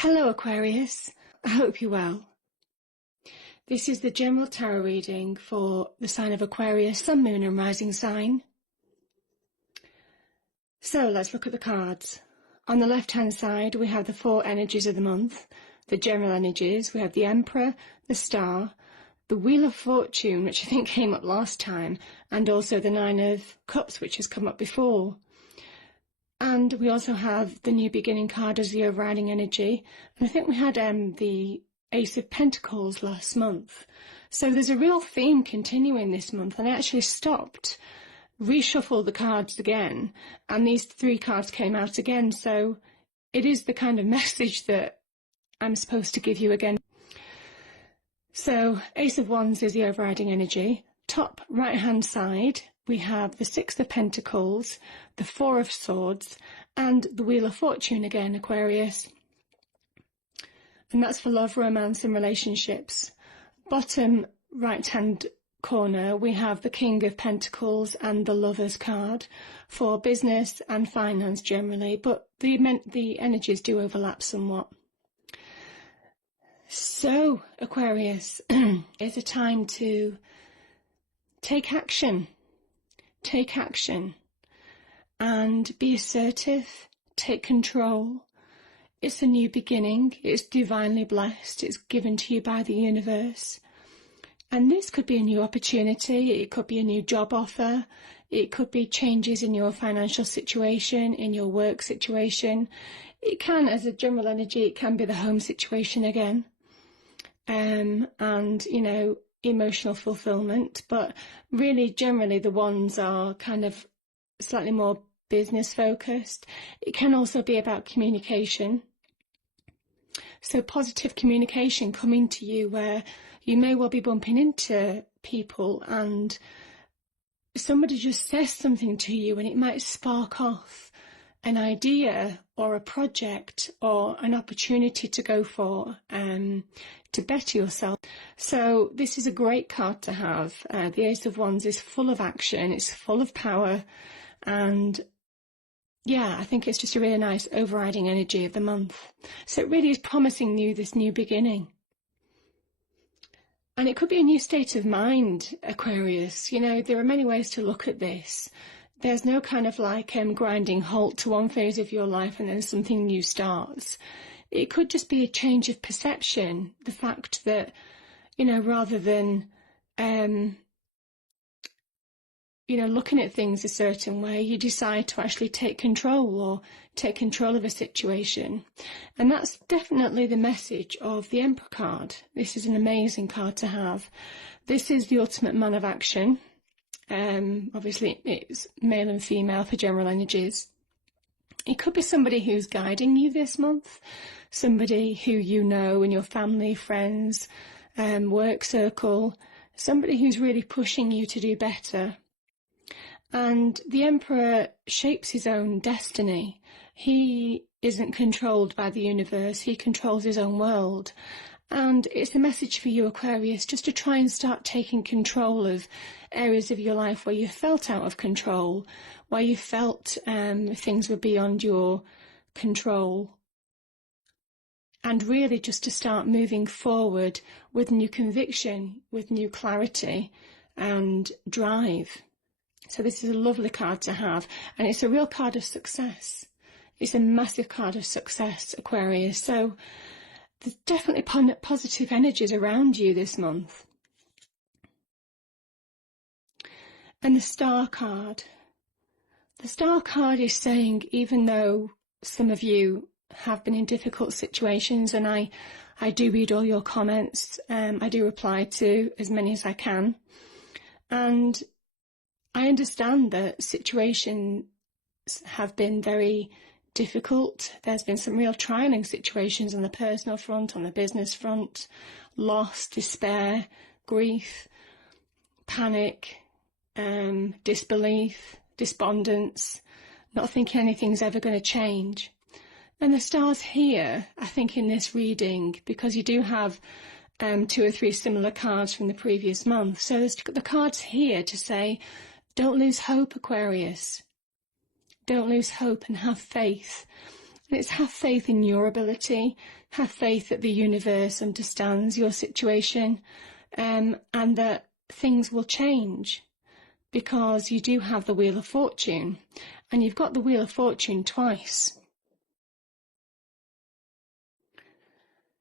Hello Aquarius, I hope you're well. This is the general tarot reading for the sign of Aquarius, Sun, Moon and Rising sign. So let's look at the cards. On the left hand side we have the four energies of the month, the general energies. We have the Emperor, the Star, the Wheel of Fortune, which I think came up last time, and also the Nine of Cups, which has come up before. And we also have the New Beginning card as the overriding energy. And I think we had the Ace of Pentacles last month. So there's a real theme continuing this month. And I actually stopped, reshuffled the cards again, and these three cards came out again. So it is the kind of message that I'm supposed to give you again. So Ace of Wands is the overriding energy. Top right hand side we have the Six of Pentacles, the Four of Swords and the Wheel of Fortune again, Aquarius. And that's for love, romance and relationships. Bottom right hand corner we have the King of Pentacles and the Lovers card for business and finance generally, but the energies do overlap somewhat. So Aquarius, it's a time to take action and be assertive, take control. It's a new beginning, it's divinely blessed, it's given to you by the universe. And this could be a new opportunity, it could be a new job offer, it could be changes in your financial situation, in your work situation. It can, as a general energy, it can be the home situation again. And, you know, emotional fulfillment, but really generally the ones are kind of slightly more business focused. It can also be about communication. So positive communication coming to you where you may well be bumping into people and somebody just says something to you and it might spark off an idea or a project or an opportunity to go for, to better yourself. So this is a great card to have. The Ace of Wands is full of action, it's full of power, and yeah, I think it's just a really nice overriding energy of the month. So it really is promising you this new beginning. And it could be a new state of mind, Aquarius. You know, there are many ways to look at this. There's no kind of like grinding halt to one phase of your life and then something new starts. It could just be a change of perception. The fact that, you know, rather than, you know, looking at things a certain way, you decide to actually take control or take control of a situation. And that's definitely the message of the Emperor card. This is an amazing card to have. This is the ultimate man of action. Obviously it's male and female for general energies. It could be somebody who's guiding you this month, somebody who you know in your family, friends, work circle, somebody who's really pushing you to do better. And the Emperor shapes his own destiny. He isn't controlled by the universe, he controls his own world. And it's a message for you, Aquarius, just to try and start taking control of areas of your life where you felt out of control, where you felt things were beyond your control. And really just to start moving forward with new conviction, with new clarity and drive. So this is a lovely card to have, and it's a real card of success. It's a massive card of success, Aquarius. So there's definitely positive energies around you this month. And the Star card. The Star card is saying, even though some of you have been in difficult situations, and I do read all your comments, I do reply to as many as I can, and I understand that situations have been very difficult. There's been some real trying situations on the personal front, on the business front, loss, despair, grief, panic, disbelief, despondence, not thinking anything's ever going to change. And the Star's here, I think, in this reading, because you do have 2 or 3 similar cards from the previous month. So there's the cards here to say, don't lose hope, Aquarius. Don't lose hope and have faith. And it's have faith in your ability, have faith that the universe understands your situation, and that things will change, because you do have the Wheel of Fortune, and you've got the Wheel of Fortune twice.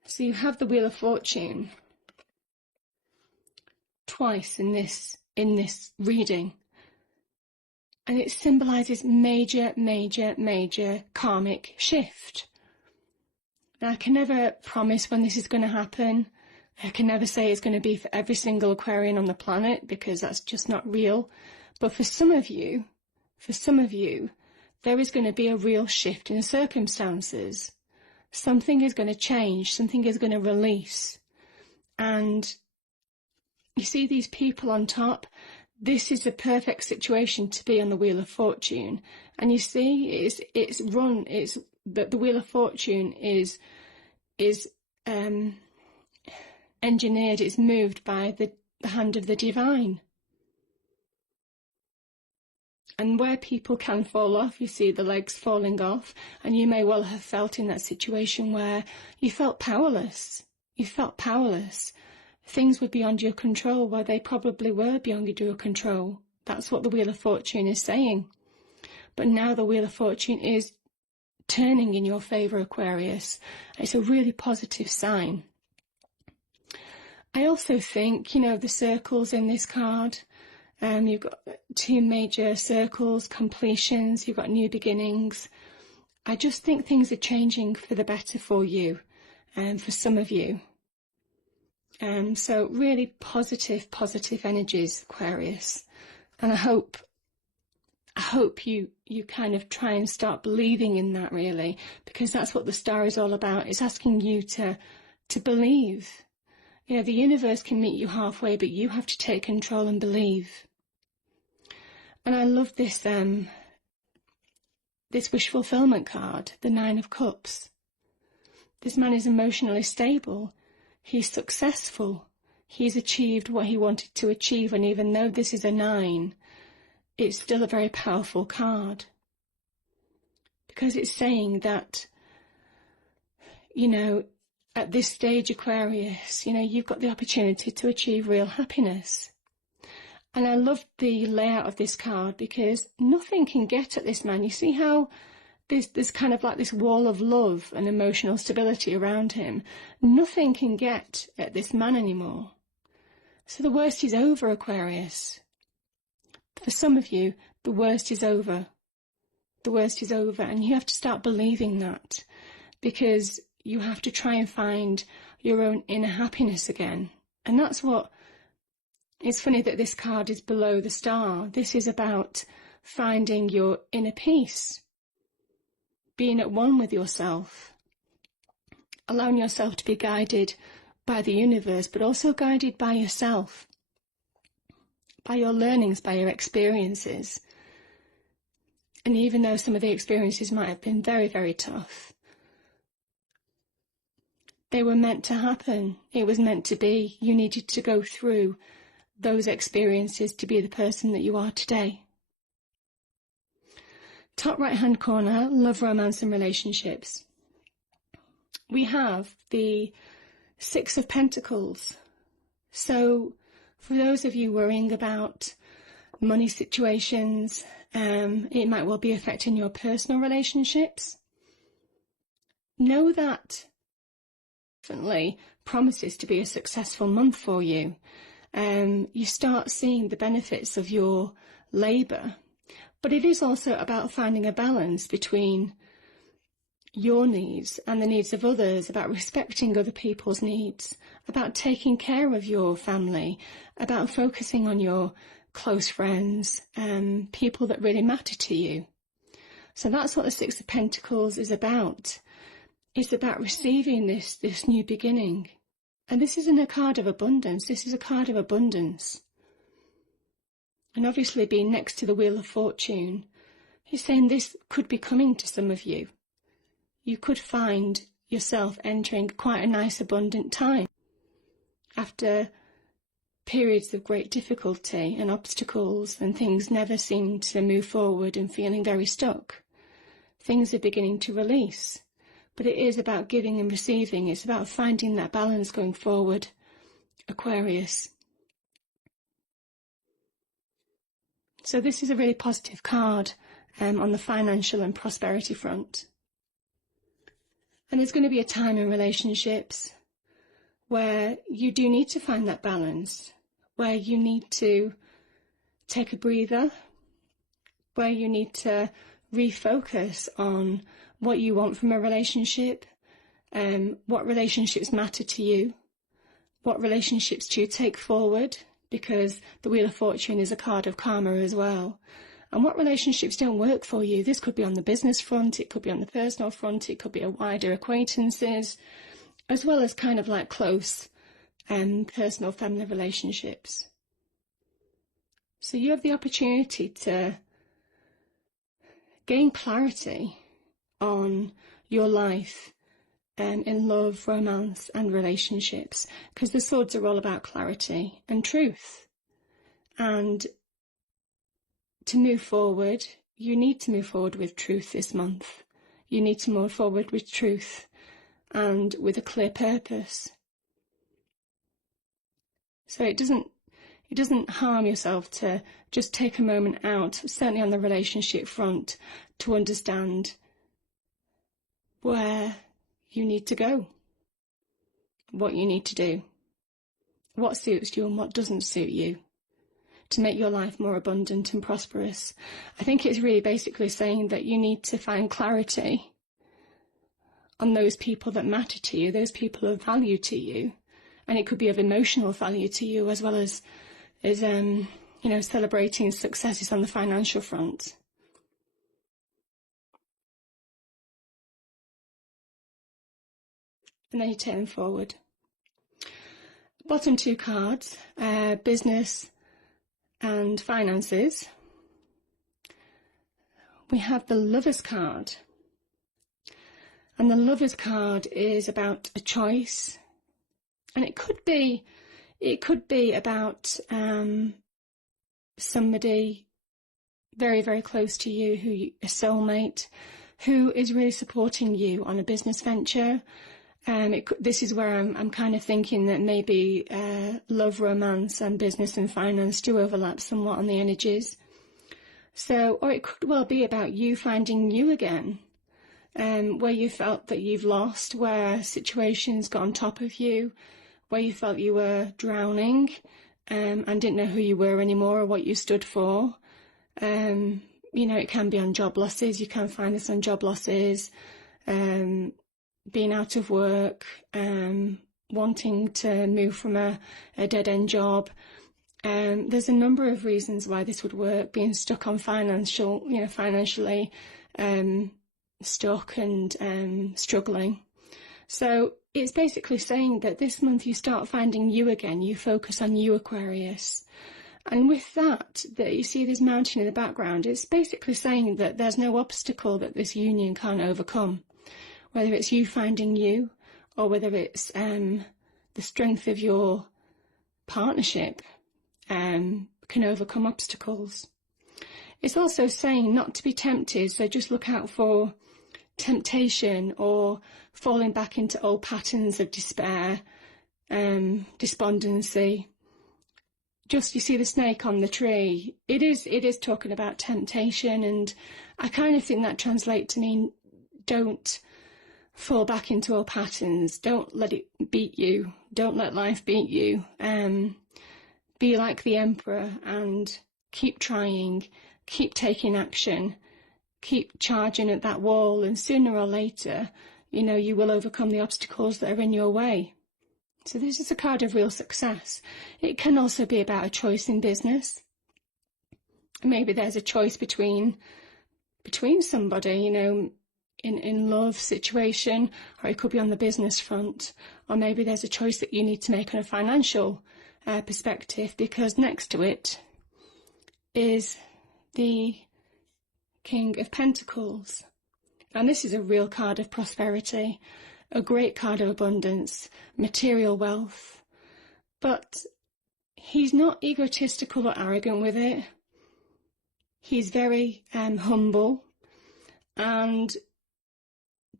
So you have the Wheel of Fortune twice in this reading, and it symbolises major karmic shift. Now, I can never promise when this is going to happen. I can never say it's going to be for every single Aquarian on the planet, because that's just not real. But for some of you, there is going to be a real shift in the circumstances. Something is going to change, something is going to release. And you see these people on top, this is the perfect situation to be on the Wheel of Fortune. And you see, the Wheel of Fortune is engineered, it's moved by the hand of the divine. And where people can fall off, you see the legs falling off, and you may well have felt in that situation where you felt powerless. You felt powerless. Things were beyond your control, where they probably were beyond your control. That's what the Wheel of Fortune is saying. But now the Wheel of Fortune is turning in your favour, Aquarius. It's a really positive sign. I also think, the circles in this card, you've got two major circles, completions, you've got new beginnings. I just think things are changing for the better for you, for some of you. So really positive energies, Aquarius. And I hope you kind of try and start believing in that, really, because that's what the star is all about. It's asking you to believe. The universe can meet you halfway, but you have to take control and believe. And I love this wish fulfillment card, the 9 of Cups. This man is emotionally stable. He's successful. He's achieved what he wanted to achieve, and even though this is a 9, it's still a very powerful card. Because it's saying that, at this stage, Aquarius, you've got the opportunity to achieve real happiness. And I love the layout of this card, because nothing can get at this man. You see how there's kind of like this wall of love and emotional stability around him. Nothing can get at this man anymore. So the worst is over, Aquarius. For some of you, the worst is over. The worst is over, and you have to start believing that, because you have to try and find your own inner happiness again. And that's what... It's funny that this card is below the star. This is about finding your inner peace, being at one with yourself, allowing yourself to be guided by the universe, but also guided by yourself, by your learnings, by your experiences. And even though some of the experiences might have been very, very tough, they were meant to happen. It was meant to be. You needed to go through those experiences to be the person that you are today. Top right hand corner, love, romance and relationships. We have the 6 of Pentacles. So for those of you worrying about money situations, it might well be affecting your personal relationships. Know that definitely promises to be a successful month for you. You start seeing the benefits of your labour, but it is also about finding a balance between your needs and the needs of others, about respecting other people's needs, about taking care of your family, about focusing on your close friends, people that really matter to you. So that's what the 6 of Pentacles is about. It's about receiving this new beginning. And this isn't a card of abundance, this is a card of abundance. And obviously being next to the Wheel of Fortune, he's saying this could be coming to some of you. You could find yourself entering quite a nice abundant time after periods of great difficulty and obstacles, and things never seem to move forward and feeling very stuck. things are beginning to release. But it is about giving and receiving. It's about finding that balance going forward, Aquarius. So this is a really positive card on the financial and prosperity front. And there's going to be a time in relationships where you do need to find that balance, where you need to take a breather, where you need to refocus on what you want from a relationship, what relationships matter to you, what relationships do you take forward, because the Wheel of Fortune is a card of karma as well, and what relationships don't work for you. This could be on the business front, it could be on the personal front, it could be a wider acquaintances, as well as kind of like close personal family relationships. So you have the opportunity to gain clarity on your life in love, romance and relationships, because the swords are all about clarity and truth. And to move forward, you need to move forward with truth this month. You need to move forward with truth and with a clear purpose. So it doesn't harm yourself to just take a moment out, certainly on the relationship front, to understand where you need to go, what you need to do, what suits you and what doesn't suit you, to make your life more abundant and prosperous. I think it's really basically saying that you need to find clarity on those people that matter to you, those people of value to you, and it could be of emotional value to you, as well as celebrating successes on the financial front. And then you take them forward. Bottom two cards, business and finances. We have the Lover's card. And the Lover's card is about a choice. And it could be about somebody very, very close to you, a soulmate, who is really supporting you on a business venture. This is where I'm kind of thinking that maybe love, romance and business and finance do overlap somewhat on the energies. So, or it could well be about you finding you again, where you felt that you've lost, where situations got on top of you, where you felt you were drowning and didn't know who you were anymore or what you stood for. It can be on job losses. You can find this on job losses, being out of work, wanting to move from a dead-end job. There's a number of reasons why this would work, being stuck on financially stuck and struggling. So it's basically saying that this month you start finding you again, you focus on you, Aquarius. And with that you see this mountain in the background, it's basically saying that there's no obstacle that this union can't overcome. Whether it's you finding you, or whether it's the strength of your partnership can overcome obstacles. It's also saying not to be tempted, so just look out for temptation or falling back into old patterns of despair, despondency. Just, you see the snake on the tree, it is talking about temptation, and I kind of think that translates to mean don't fall back into old patterns, don't let it beat you, don't let life beat you. Be like the Emperor and keep trying, keep taking action, keep charging at that wall, and sooner or later, you will overcome the obstacles that are in your way. So this is a card of real success. It can also be about a choice in business. Maybe there's a choice between somebody, in love situation, or it could be on the business front, or maybe there's a choice that you need to make on a financial perspective, because next to it is the King of Pentacles. And this is a real card of prosperity, a great card of abundance, material wealth. But he's not egotistical or arrogant with it. He's very humble, And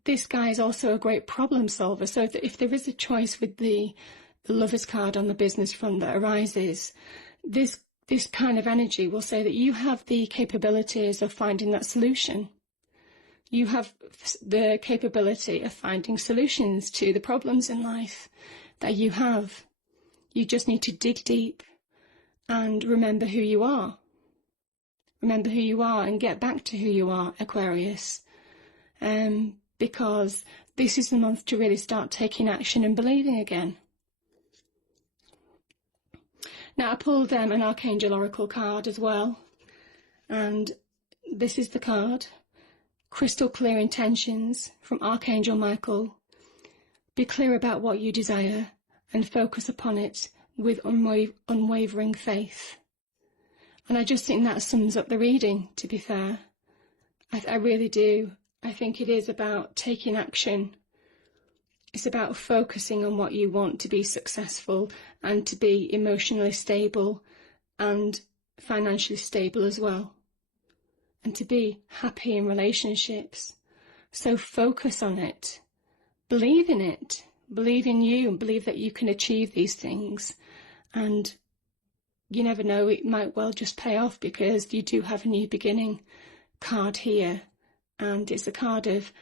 this guy is also a great problem solver. So if there is a choice with the Lovers card on the business front that arises, this kind of energy will say that you have the capabilities of finding that solution. You have the capability of finding solutions to the problems in life that you have. You just need to dig deep and remember who you are. Remember who you are and get back to who you are, Aquarius. Because this is the month to really start taking action and believing again. Now, I pulled an Archangel Oracle card as well. And this is the card. Crystal clear intentions from Archangel Michael. Be clear about what you desire and focus upon it with unwavering faith. And I just think that sums up the reading, to be fair. I really do. I think it is about taking action. It's about focusing on what you want to be successful and to be emotionally stable and financially stable as well. And to be happy in relationships. So focus on it. Believe in it. Believe in you and believe that you can achieve these things. And you never know, it might well just pay off because you do have a new beginning card here. And it's a card of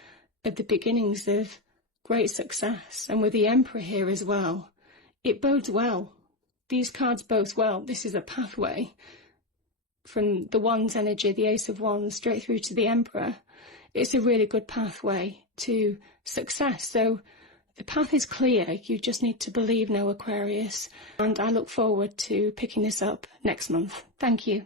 the beginnings of great success. And with the Emperor here as well, it bodes well. These cards bode well. This is a pathway from the Wands energy, the Ace of Wands, straight through to the Emperor. It's a really good pathway to success. So the path is clear. You just need to believe now, Aquarius. And I look forward to picking this up next month. Thank you.